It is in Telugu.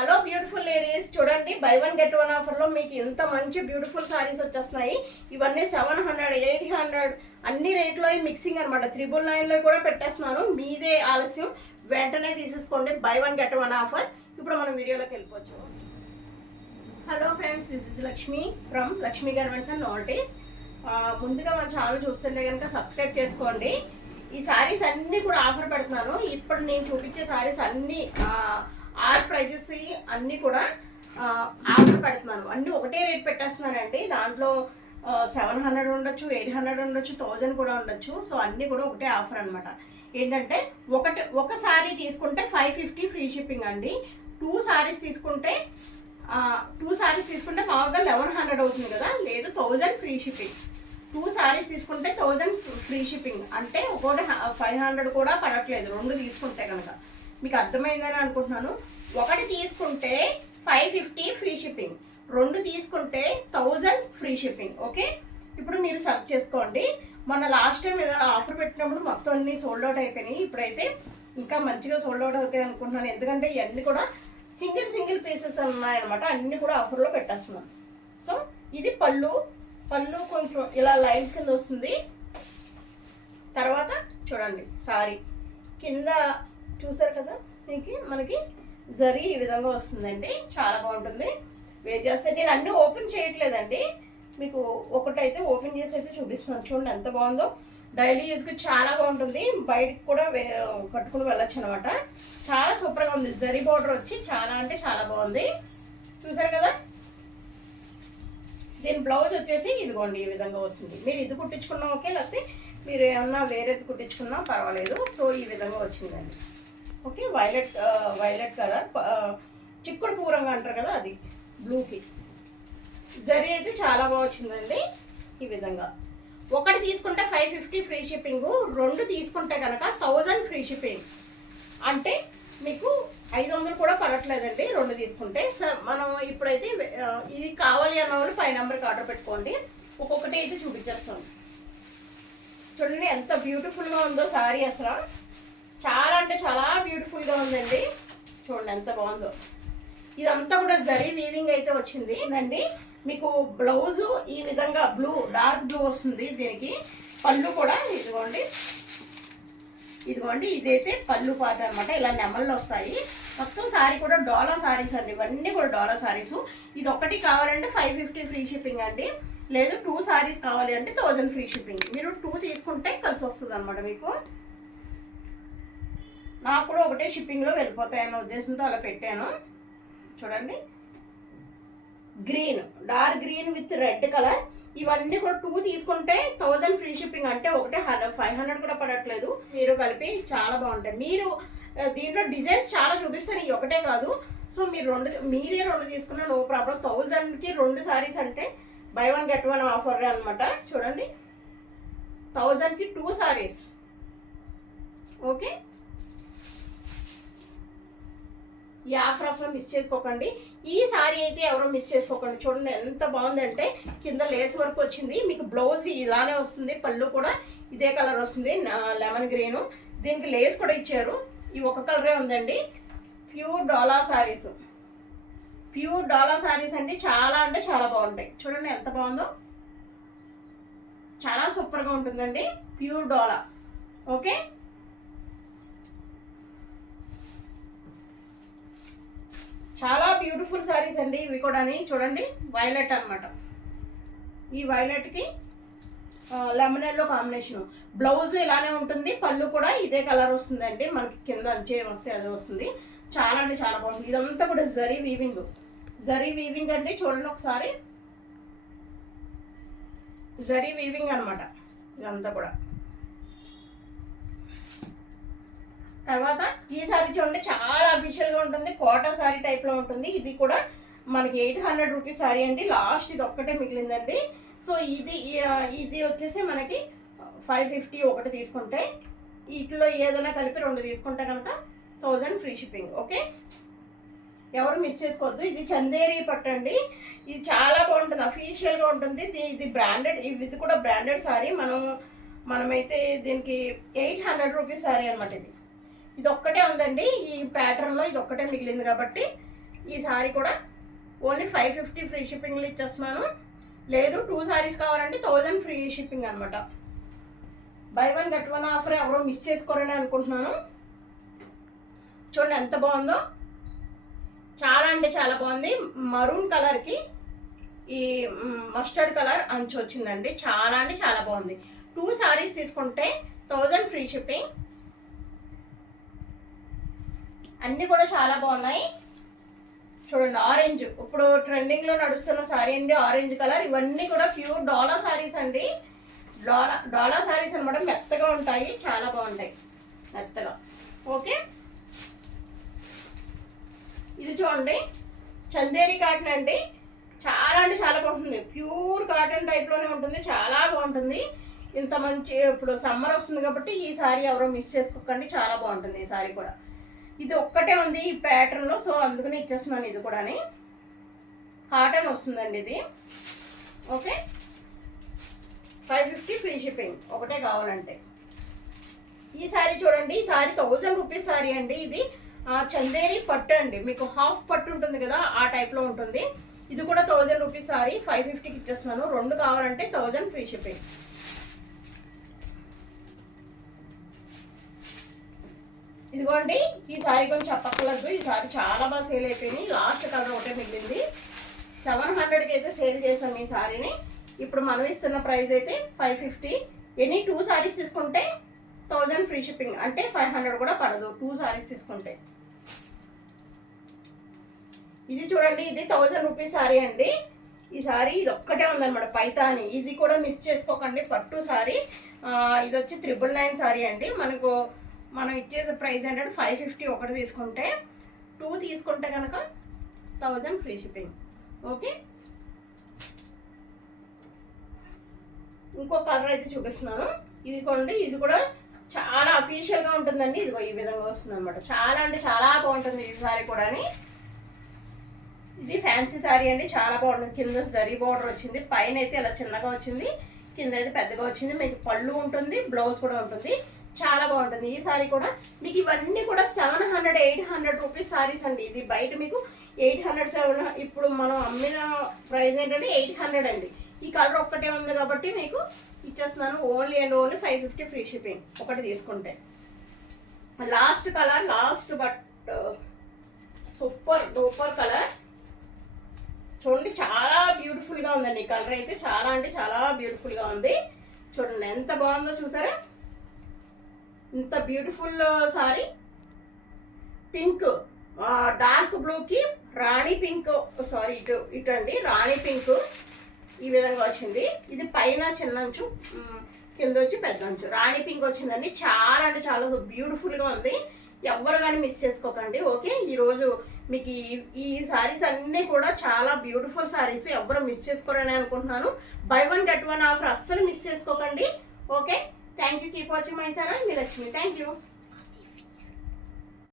హలో బ్యూటిఫుల్ లేడీస్, చూడండి బై వన్ గెట్ వన్ ఆఫర్లో మీకు ఎంత మంచి బ్యూటిఫుల్ సారీస్ వచ్చేస్తున్నాయి. ఇవన్నీ 700, 800 అన్ని రేట్లో మిక్సింగ్ అనమాట. 999లో కూడా పెట్టేస్తున్నాను. మీదే ఆలస్యం, వెంటనే తీసేసుకోండి. Buy one get one offer. ఇప్పుడు మనం వీడియోలోకి వెళ్ళిపోవచ్చు. Hello friends, this is Lakshmi from Lakshmi garments and novelties. ముందుగా మన ఛానల్ చూస్తుంటే కనుక సబ్స్క్రైబ్ చేసుకోండి. ఈ సారీస్ అన్నీ కూడా ఆఫర్ పెడుతున్నాను. ఇప్పుడు నేను చూపించే సారీస్ అన్నీ ఆల్ ప్రైజెస్ అన్నీ కూడా ఆఫర్ పెడుతున్నాను. అన్నీ ఒకటే రేట్ పెట్టేస్తున్నానండి. దాంట్లో 700 ఉండొచ్చు, 800 ఉండొచ్చు, 1000 కూడా ఉండొచ్చు. సో అన్నీ కూడా ఒకటే ఆఫర్ అనమాట. ఏంటంటే ఒక సారీ తీసుకుంటే 550 ఫ్రీ షిప్పింగ్ అండి. 2 సారీస్ తీసుకుంటే మామూలుగా 1100 అవుతుంది కదా, లేదు 1000 ఫ్రీ షిప్పింగ్. 2 సారీస్ తీసుకుంటే 1000 ఫ్రీ షిప్పింగ్, అంటే ఒక్కొక్కటి 500 కూడా పడట్లేదు 2 తీసుకుంటే కనుక. మీకు అర్థమైందని అనుకుంటున్నాను. ఒకటి తీసుకుంటే 550 ఫ్రీ షిప్పింగ్, 2 తీసుకుంటే 1000 ఫ్రీ షిప్పింగ్. ఓకే, ఇప్పుడు మీరు సెలెక్ట్ చేసుకోండి. మొన్న లాస్ట్ టైం ఇలా ఆఫర్ పెట్టినప్పుడు మొత్తం అన్ని సోల్డ్ అవుట్ అయిపోయినాయి. ఇప్పుడైతే ఇంకా మంచిగా సోల్డ్ అవుట్ అవుతాయి అనుకుంటున్నాను. ఎందుకంటే ఇవన్నీ కూడా సింగిల్ పీసెస్ ఉన్నాయన్నమాట. అన్ని కూడా ఆఫర్లో పెట్టేస్తున్నాను. సో ఇది పళ్ళు కొంచెం ఇలా లైన్స్ కింద వస్తుంది. తర్వాత చూడండి సారీ కింద చూసారు కదా, మనకి జరీ ఈ విధంగా వస్తుందండి. చాలా బాగుంటుంది. వేర్ చేస్తే నేను అన్నీ ఓపెన్ చేయట్లేదండి, మీకు ఒకటైతే ఓపెన్ చేసి అయితే చూపిస్తున్నాను. చూడండి ఎంత బాగుందో. డైలీ యూజ్కి చాలా బాగుంటుంది. బయటకు కూడా కట్టుకుని వెళ్ళొచ్చు అనమాట. చాలా సూపర్గా ఉంది. జరీ బార్డర్ వచ్చి చాలా అంటే చాలా బాగుంది. చూసారు కదా. దీని బ్లౌజ్ వచ్చేసి ఇదిగోండి ఈ విధంగా వస్తుంది. మీరు ఇది కుట్టించుకున్నా ఓకే, లేకపోతే మీరు ఏమన్నా వేరేది కుట్టించుకున్నా పర్వాలేదు. సో ఈ విధంగా వచ్చిందండి. ఓకే, వైలెట్ కలర్, చిక్కుడు పూరంగా అంటారు కదా, అది బ్లూకి. జరీ అయితే చాలా బాగా వచ్చిందండి. ఈ విధంగా ఒకటి తీసుకుంటే 550 ఫ్రీ షిప్పింగ్, 2 తీసుకుంటే కనుక 1000 ఫ్రీ షిప్పింగ్, అంటే మీకు 500 కూడా పడట్లేదండి 2 తీసుకుంటే. మనం ఇప్పుడైతే ఇది కావాలి అన్న వాళ్ళు 5 నెంబర్కి ఆర్డర్ పెట్టుకోండి. ఒక్కొక్కటి అయితే చూపించేస్తాం. చూడండి ఎంత బ్యూటిఫుల్గా ఉందో సారీ. అసలు చాలా అంటే చాలా బ్యూటిఫుల్గా ఉందండి. చూడండి ఎంత బాగుందో. ఇదంతా కూడా జరీ వీవింగ్ అయితే వచ్చింది అండి. మీకు బ్లౌజు ఈ విధంగా డార్క్ బ్లూ వస్తుంది. దీనికి పళ్ళు కూడా ఇదిగోండి ఇదైతే పళ్ళు పాట అనమాట. ఇలా నెమళ్ళు వస్తాయి. మొత్తం సారీ కూడా డోలా సారీస్ అండి. ఇవన్నీ కూడా డోలా సారీస్. ఇది ఒకటి కావాలంటే 550 ఫ్రీ షిప్పింగ్ అండి. లేదు 2 సారీస్ కావాలి అంటే 1000 ఫ్రీ షిప్పింగ్. మీరు 2 తీసుకుంటే కలిసి వస్తుంది అనమాట మీకు. నాకు కూడా ఒకటే షిప్పింగ్లో వెళ్ళిపోతాయన్న ఉద్దేశంతో అలా పెట్టాను. చూడండి dark green with red colour. ఇవన్నీ కూడా 2 తీసుకుంటే 1000 ఫ్రీ షిప్పింగ్, అంటే ఒకటే 500 కూడా పడట్లేదు. మీరు కలిపి చాలా బాగుంటాయి. మీరు దీంట్లో డిజైన్స్ చాలా చూపిస్తారు, ఈ ఒకటే కాదు. సో మీరే 2 తీసుకున్నా నో ప్రాబ్లం. 1000కి 2 సారీస్ అంటే by one get one offer అనమాట. చూడండి 1000కి 2 సారీస్. ఓకే, ఈ ఆఫర్ అసలు మిస్ చేసుకోకండి. ఈ సారీ అయితే ఎవరో మిస్ చేసుకోకండి. చూడండి ఎంత బాగుందంటే కింద లేస్ వర్క్ వచ్చింది. మీకు బ్లౌజ్ ఇలానే వస్తుంది. పళ్ళు కూడా ఇదే కలర్ వస్తుంది, లెమన్ గ్రీన్. దీనికి లేస్ కూడా ఇచ్చారు. ఈ ఒక కలరే ఉందండి. ప్యూర్ డోలా సారీస్ అండి. చాలా అంటే చాలా బాగుంటాయి. చూడండి ఎంత బాగుందో. చాలా సూపర్గా ఉంటుందండి. ప్యూర్ డోలా. ఓకే, చాలా బ్యూటిఫుల్ సారీస్ అండి ఇవి కూడా. చూడండి వైలెట్ అనమాట. ఈ వైలెట్కి లెమన్ ఎల్లో కాంబినేషన్. బ్లౌజ్ ఇలానే ఉంటుంది. పళ్ళు కూడా ఇదే కలర్ వస్తుందండి. మనకి కింద అంచే వస్తే అదే వస్తుంది. చాలా అంటే చాలా బాగుంటుంది. ఇదంతా కూడా జరీ వీవింగ్ అండి. చూడండి ఒకసారి, జరీ వీవింగ్ అనమాట ఇదంతా కూడా. తర్వాత ఈ సారీ చూడండి చాలా అఫీషియల్గా ఉంటుంది. కాటన్ సారీ టైప్లో ఉంటుంది. ఇది కూడా మనకి 800 రూపీస్ సారీ అండి. లాస్ట్ ఇది ఒక్కటే మిగిలిందండి. సో ఇది వచ్చేసి మనకి 550 ఒకటి తీసుకుంటే. వీటిలో ఏదైనా కలిపి 2 తీసుకుంటే కనుక 1000 ఫ్రీ షిప్పింగ్. ఓకే, ఎవరు మిస్ చేసుకోవద్దు. ఇది చందేరి పట్టండి. ఇది చాలా బాగుంటుంది, అఫీషియల్గా ఉంటుంది. ఇది బ్రాండెడ్, ఇది కూడా బ్రాండెడ్ సారీ. మనమైతే దీనికి 800 రూపీస్ సారీ అనమాట. ఇది ఒక్కటే ఉందండి ఈ ప్యాటర్న్లో. ఇది ఒక్కటే మిగిలింది కాబట్టి ఈ సారీ కూడా ఓన్లీ 550 ఫ్రీ షిప్పింగ్లో ఇచ్చేస్తున్నాను. లేదు 2 సారీస్ కావాలంటే 1000 ఫ్రీ షిప్పింగ్ అనమాట. బై 1 గెట్ 1 ఆఫర్ ఎవరో మిస్ చేసుకోరని అనుకుంటున్నాను. చూడండి ఎంత బాగుందో, చాలా అంటే చాలా బాగుంది. మరూన్ కలర్కి ఈ మస్టర్డ్ కలర్ అంచు వచ్చిందండి. చాలా అంటే చాలా బాగుంది. 2 సారీస్ తీసుకుంటే 1000 ఫ్రీ షిప్పింగ్. అన్నీ కూడా చాలా బాగున్నాయి. చూడండి ఆరెంజ్, ఇప్పుడు ట్రెండింగ్లో నడుస్తున్న సారీ అండి, ఆరెంజ్ కలర్. ఇవన్నీ కూడా ప్యూర్ డోలా సారీస్ అండి. డోలా సారీస్ అనమాట. మెత్తగా ఉంటాయి, చాలా బాగుంటాయి మెత్తగా. ఓకే, ఇది చూడండి చందేరి కాటన్ అండి. చాలా అంటే చాలా బాగుంటుంది. ప్యూర్ కాటన్ టైప్లోనే ఉంటుంది, చాలా బాగుంటుంది. ఇంత మంచి, ఇప్పుడు సమ్మర్ వస్తుంది కాబట్టి ఈ సారీ ఎవరో మిస్ చేసుకోకండి, చాలా బాగుంటుంది ఈ సారీ కూడా. ఇది ఒక్కటే ఉంది ఈ ప్యాటర్న్లో, సో అందుకని ఇచ్చేస్తున్నాను. ఇది కూడా కాటన్ వస్తుందండి ఇది. ఓకే, 550 ఫ్రీ షిప్పింగ్ ఒకటే కావాలంటే. ఈ సారీ చూడండి, ఈ సారీ 1000 రూపీస్ సారీ అండి. ఇది చందేరి పట్టు అండి, మీకు హాఫ్ పట్టు ఉంటుంది కదా ఆ టైప్లో ఉంటుంది. ఇది కూడా 1000 రూపీస్ సారీ, 550కి ఇచ్చేస్తున్నాను. 2 కావాలంటే 1000 ఫ్రీ షిప్పింగ్. ఇదిగోండి ఈ సారీ కొంచెం చెప్పక్కర్లేదు, ఈ సారీ చాలా బాగా సేల్ అయిపోయింది. లాస్ట్ కలర్ ఒకటే మిగిలింది. 700కి అయితే సేల్ చేసాం ఈ సారీని. ఇప్పుడు మనం ఇస్తున్న ప్రైస్ అయితే 550. ఎనీ 2 సారీస్ తీసుకుంటే 1000 ఫ్రీ షిప్పింగ్, అంటే 500 కూడా పడదు 2 సారీస్ తీసుకుంటే. ఇది చూడండి, ఇది 1000 రూపీస్ సారీ అండి. ఈ సారీ ఇది ఒక్కటే ఉందన్నమాట, పైతాని. ఇది కూడా మిస్ చేసుకోకండి, పట్టు సారీ. ఇది వచ్చి 999 సారీ అండి. మనం ఇచ్చే ప్రైస్ ఏంటంటే 550 ఒకటి తీసుకుంటే, 2 తీసుకుంటే కనుక 1000 ఫ్రీ షిప్పింగ్. ఓకే, ఇంకో కలర్ అయితే చూపిస్తున్నాను. ఇది కొండి, ఇది కూడా చాలా అఫీషియల్గా ఉంటుందండి. ఇదిగో ఈ విధంగా వస్తుంది అనమాట. చాలా అంటే చాలా బాగుంటుంది ఈ సారీ కూడా. ఇది ఫ్యాన్సీ సారీ అండి, చాలా బాగుంటుంది. కింద జరీ బార్డర్ వచ్చింది, పైన అయితే ఇలా చిన్నగా వచ్చింది, కింద అయితే పెద్దగా వచ్చింది. మీకు పళ్ళు ఉంటుంది, బ్లౌజ్ కూడా ఉంటుంది, చాలా బాగుంటుంది ఈ సారీ కూడా. మీకు ఇవన్నీ కూడా 700, 800 రూపీస్ సారీస్ అండి. ఇది బయట మీకు 800, 700. ఇప్పుడు మనం అమ్మిన ప్రైస్ ఏంటంటే 800 అండి. ఈ కలర్ ఒక్కటే ఉంది కాబట్టి మీకు ఇచ్చేస్తున్నాను only and only 550 free shipping ఒకటి తీసుకుంటే. Last colour, last but super duper colour. చూడండి చాలా బ్యూటిఫుల్గా ఉందండి ఈ కలర్ అయితే, చాలా అంటే చాలా బ్యూటిఫుల్గా ఉంది. చూడండి ఎంత బాగుందో, చూసారా ఇంత బ్యూటిఫుల్ సారీ. పింక్, డార్క్ బ్లూకి రాణి పింక్, సారీ ఇటు అండి రాణి పింక్ ఈ విధంగా వచ్చింది. ఇది పైన చిన్న అంచు, కింద వచ్చి పెద్ద అంచు, రాణి పింక్ వచ్చిందండి. చాలా అంటే చాలా బ్యూటిఫుల్గా ఉంది. ఎవరు కానీ మిస్ చేసుకోకండి. ఓకే, ఈరోజు మీకు ఈ సారీస్ అన్నీ కూడా చాలా బ్యూటిఫుల్ సారీస్, ఎవరు మిస్ చేసుకోరని అనుకుంటున్నాను. బై 1 గెట్ 1 ఆఫర్ అస్సలు మిస్ చేసుకోకండి. Okay, thank you. Keep watching my channel. Me Lakshmi. Thank you.